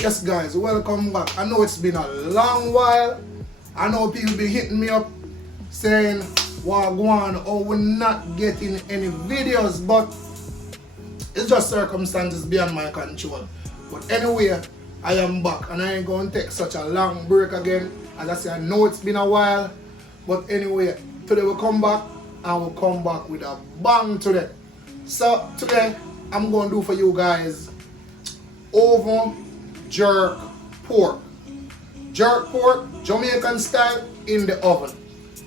Yes guys, welcome back. I know it's been a long while. I know people be hitting me up saying, Wagwan, oh we're not getting any videos, but it's just circumstances beyond my control. But anyway, I am back and I ain't gonna take such a long break again. As I say, I know it's been a while, but anyway, today we'll come back and we'll come back with a bang today. So today I'm gonna do for you guys oven jerk pork. Jerk pork, Jamaican style, in the oven.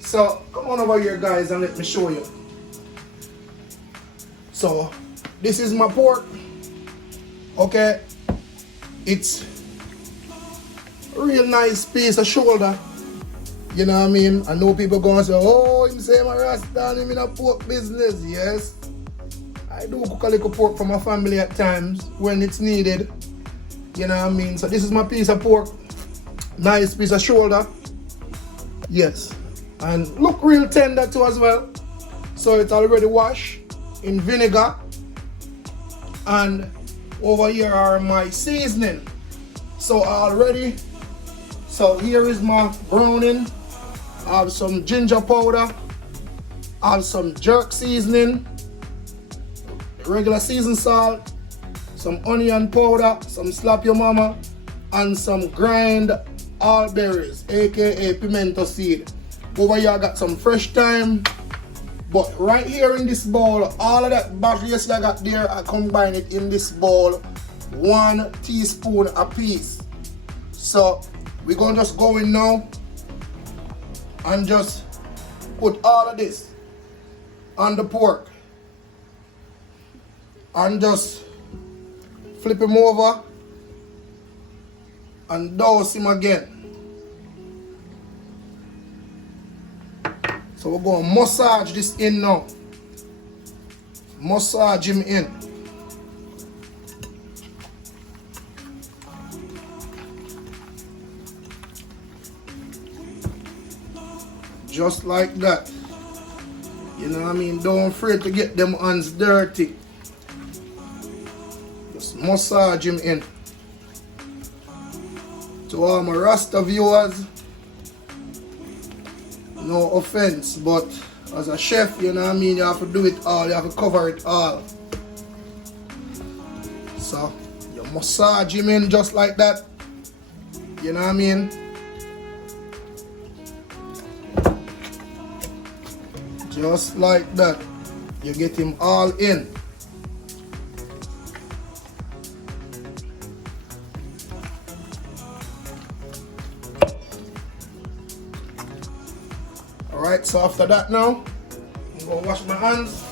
So come on over here guys and let me show you. So this is my pork. Okay, it's a real nice piece of shoulder. You know what I mean? I know people gonna say, oh, him say my Rasta, him in a pork business. Yes, I do cook a little pork for my family at times when it's needed. You know what I mean? So this is my piece of pork. Nice piece of shoulder. Yes. And look real tender too as well. So it's already washed in vinegar. And over here are my seasoning. So already. So here is my browning. I have some ginger powder. I have some jerk seasoning. Regular seasoned salt. Some onion powder, some slap your mama, and some grind all berries, aka pimento seed. Over here I got some fresh thyme, but right here in this bowl, all of that batteries I got there, I combine it in this bowl, 1 teaspoon a piece. So we're gonna just go in now and just put all of this on the pork and just flip him over and douse him again. So we're going to massage this in now. Massage him in. Just like that. You know what I mean? Don't afraid to get them hands dirty. Massage him in. To all my Rasta viewers, no offense, but as a chef, you know what I mean, you have to do it all, you have to cover it all. So you massage him in just like that. You know what I mean? Just like that. You get him all in. Alright, so after that now, I'm going to wash my hands.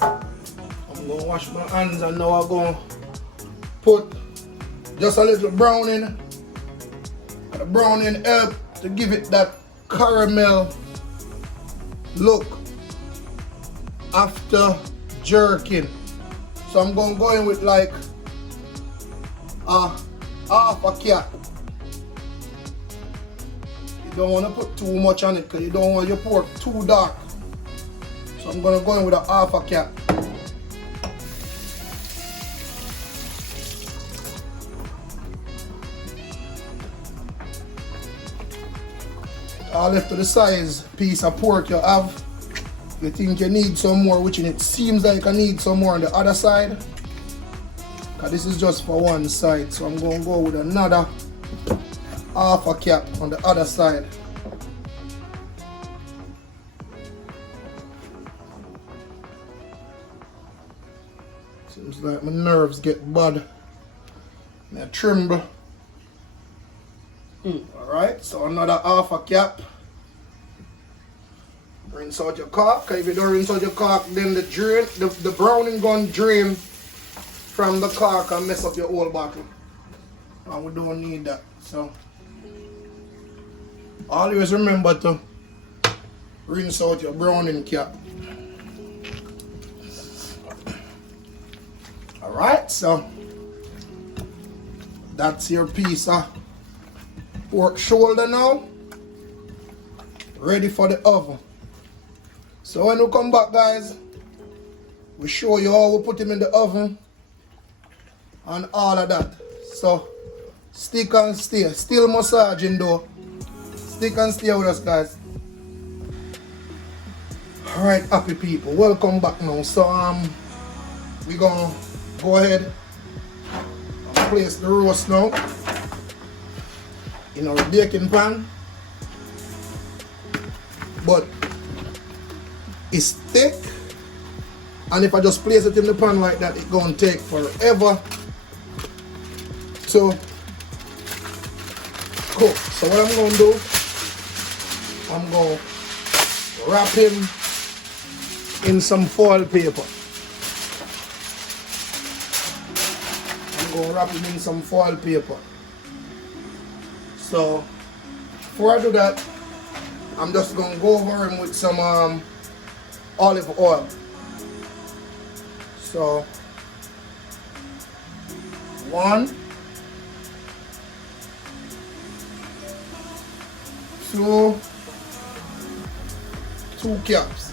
I'm going to wash my hands and now I'm going to put just a little browning. The browning help to give it that caramel look after jerking. So I'm going to go in with like half a cap. You don't want to put too much on it because you don't want your pork too dark. So I'm going to go in with a half a cap. All left to the size piece of pork you have. You think you need some more, which it seems like I need some more on the other side. Cause this is just for one side, so I'm going to go with another half a cap on the other side. Seems like my nerves get bad. I tremble. Alright, so another half a cap. Rinse out your cork, because if you don't rinse out your cork, then the browning gun drain from the cork and mess up your whole bottle. And we don't need that. So always remember to rinse out your browning cap. Alright, so that's your piece of pork shoulder now. Ready for the oven. So when we come back guys, We show you how we put him in the oven and all of that. So stick and stay. Still massaging though. Stick and stay with us, guys. Alright, happy people, welcome back now. So we gonna go ahead and place the roast now in our baking pan. But it's thick, and if I just place it in the pan like that, it's gonna take forever to cook. So what I'm gonna do, I'm gonna wrap him in some foil paper. I'm gonna wrap him in some foil paper. So before I do that, I'm just gonna go over him with some olive oil. So 1, 2 caps.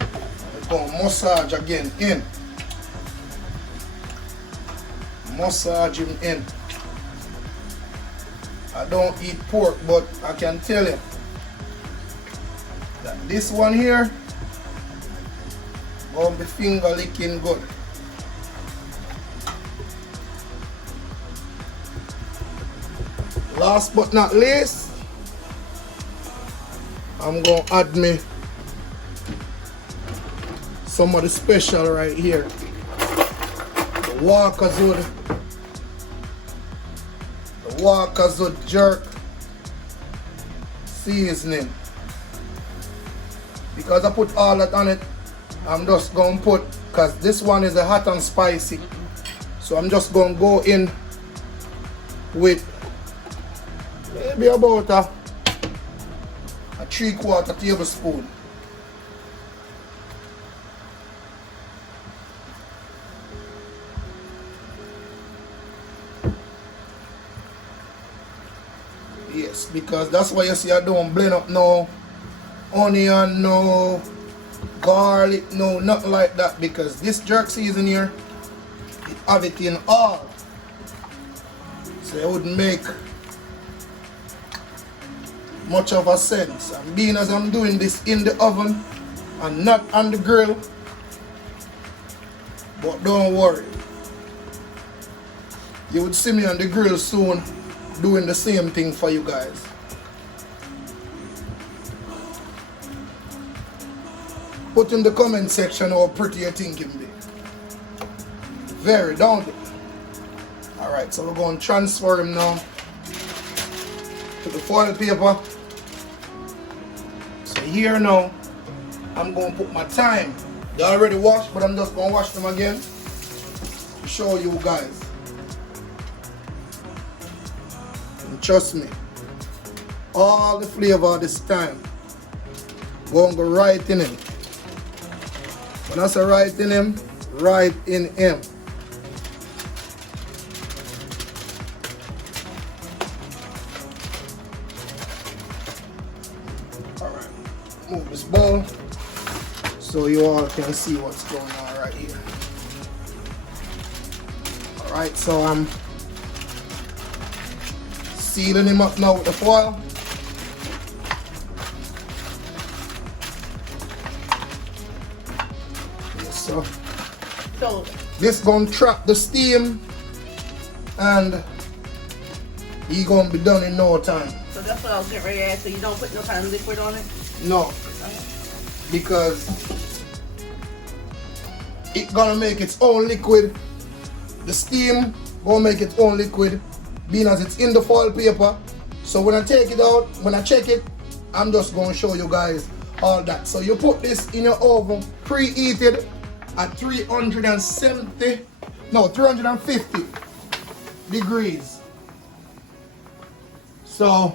I'm gonna massage again in. Massage him in. I don't eat pork, but I can tell you that this one here gonna be finger licking good. Last but not least, I'm gonna add me some of the special right here. The Walker's jerk seasoning. Because I put all that on it, I'm just gonna put, because this one is a hot and spicy, so I'm just gonna go in with maybe about a 3/4 tablespoon. Yes, because that's why you see I don't blend up no onion, no garlic, no nothing like that, because this jerk season here, it have it in all. So it wouldn't make much of a sense. And being as I'm doing this in the oven and not on the grill, but don't worry, you would see me on the grill soon doing the same thing for you guys. Put in the comment section how pretty you think it be. Very, don't it? Alright, so we're going to transfer him now to the foil paper. So here now, I'm going to put my thyme. They already washed, but I'm just going to wash them again to show you guys. And trust me, all the flavor this time going to go right in him. When I say right in him, right in him. Alright, move this bowl so you all can see what's going on right here. Alright, so I'm sealing him up now with the foil. So this gonna trap the steam and he gonna be done in no time. So that's what I was getting ready to ask. So you don't put no kind of liquid on it? No, because it's gonna make its own liquid. The steam gonna make its own liquid, being as it's in the foil paper. So when I take it out, when I check it, I'm just gonna show you guys all that. So you put this in your oven, preheated at 350 degrees. So,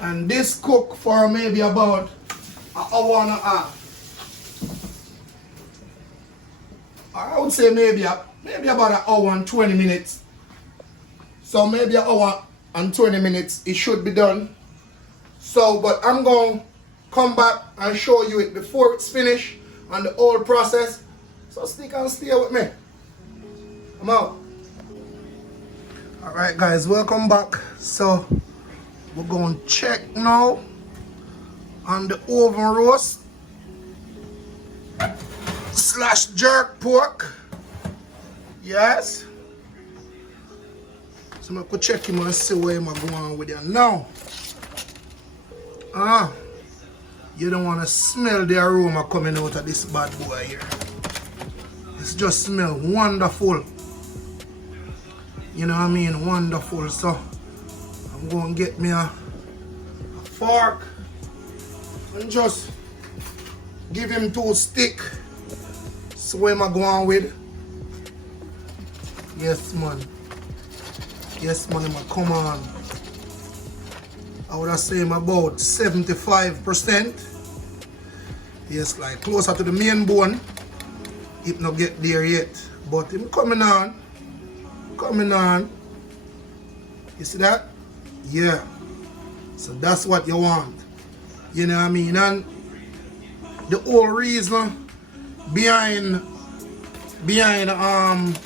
and this cook for maybe about an hour and a half. I would say maybe about an hour and 20 minutes. So maybe an hour and 20 minutes it should be done. So, but I'm going to come back and show you it before it's finished and the whole process. So stick and stay with me. I'm out. Alright guys, welcome back. So we're going to check now on the oven roast / jerk pork. Yes. So I'm going to check him and see where I'm going with it now. You don't want to smell the aroma coming out of this bad boy here. It's just smell wonderful. You know what I mean? Wonderful. So I'm going to get me a fork and just give him 2 sticks. So where am I going with? Yes, man. Yes, man, come on. I would have said about 75%. Yes, like closer to the main bone. It not get there yet. But him coming on. Coming on. You see that? Yeah. So that's what you want. You know what I mean? And the whole reason behind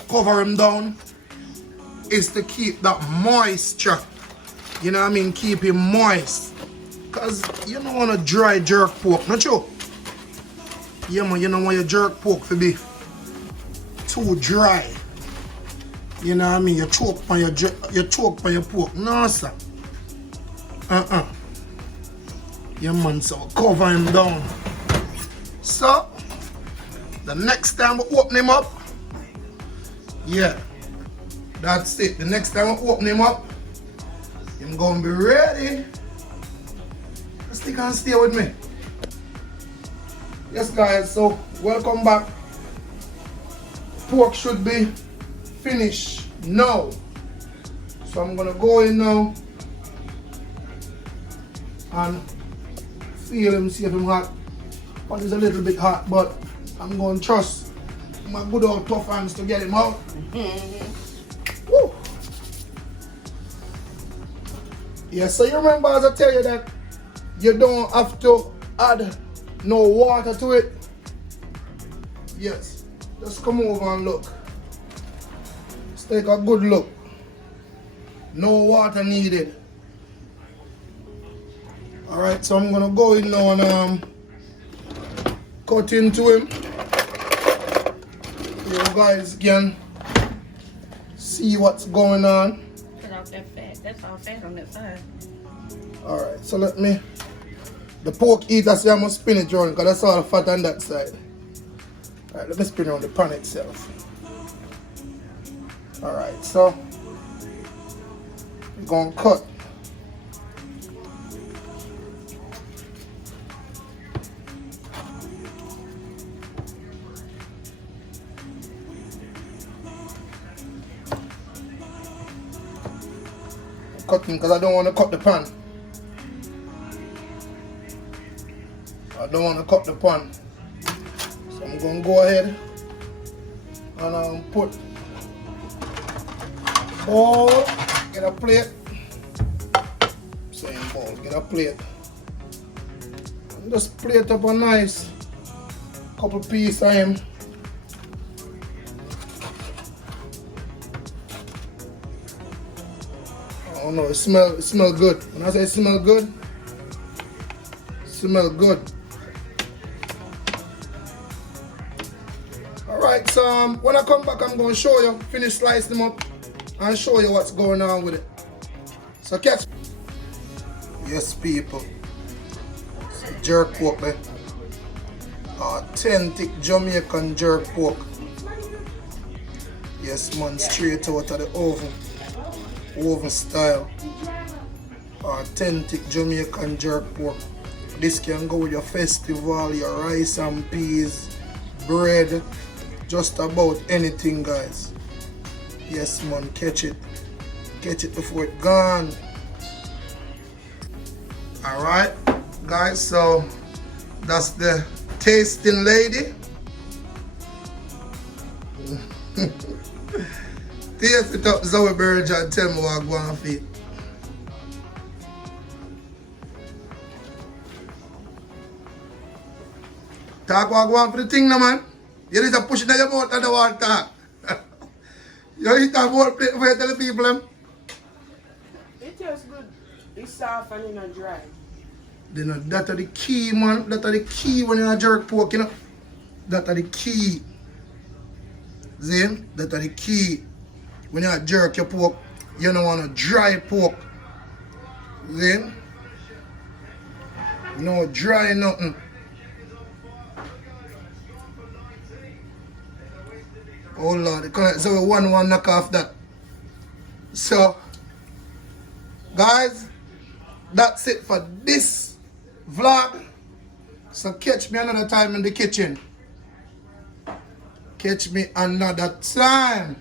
cover him down is to keep that moisture. You know what I mean? Keep him moist. Cause you don't want a dry jerk pork, not true? Yeah man, you don't want your jerk pork to be too dry. You know what I mean? You choke on your pork. No sir. Yeah man, so cover him down. So the next time we open him up, yeah, that's it. The next time we open him up, I'm gonna be ready. Stick and stay with me. Yes guys, so welcome back. Pork should be finished now. So I'm gonna go in now and feel him, see if I'm hot. But it's a little bit hot, but I'm going to trust my good old tough hands to get him out. Woo. Yeah, so you remember as I tell you that you don't have to add no water to it. Yes, just come over and look. Let's take a good look. No water needed. Alright, so I'm gonna go in now and cut into him. You guys can see what's going on. Cut off that fat. That's all fat on that side. Alright, so let me. The pork eater say I must spin it around because that's all the fat on that side. Alright, let me spin around the pan itself. Alright, so we're gonna cut. Cutting because I don't want to cut the pan. I don't want to cut the pan. So I'm going to go ahead and put bowl, get a plate. Same bowl, get a plate. And just plate up a nice couple pieces of him. Oh no, it smell good. When I say it smell good, smell good. Alright, so when I come back I'm going to show you, finish slicing them up and show you what's going on with it. So catch. Yes people, jerk pork there. Authentic Jamaican jerk pork. Yes man, straight out of the oven style. Authentic Jamaican jerk pork. This can go with your festival, your rice and peas, bread, just about anything guys. Yes man, catch it before it gone. Alright guys, so that's the tasting lady. Taste it up, Zoe Burge, and tell me what I'm going to feed. Talk what go on for the thing now, man. You need to push it in your mouth and the wall talk. You need to have whole plate for you tell the people them. It tastes good. It's soft and it's not dry. Then that are the key, man. That are the key when you jerk pork, you know. That are the key. See? That are the key. When you jerk your pork, you don't want to dry pork. See? No dry nothing. Oh Lord, so we one knock off that. So, guys, that's it for this vlog. So catch me another time in the kitchen. Catch me another time.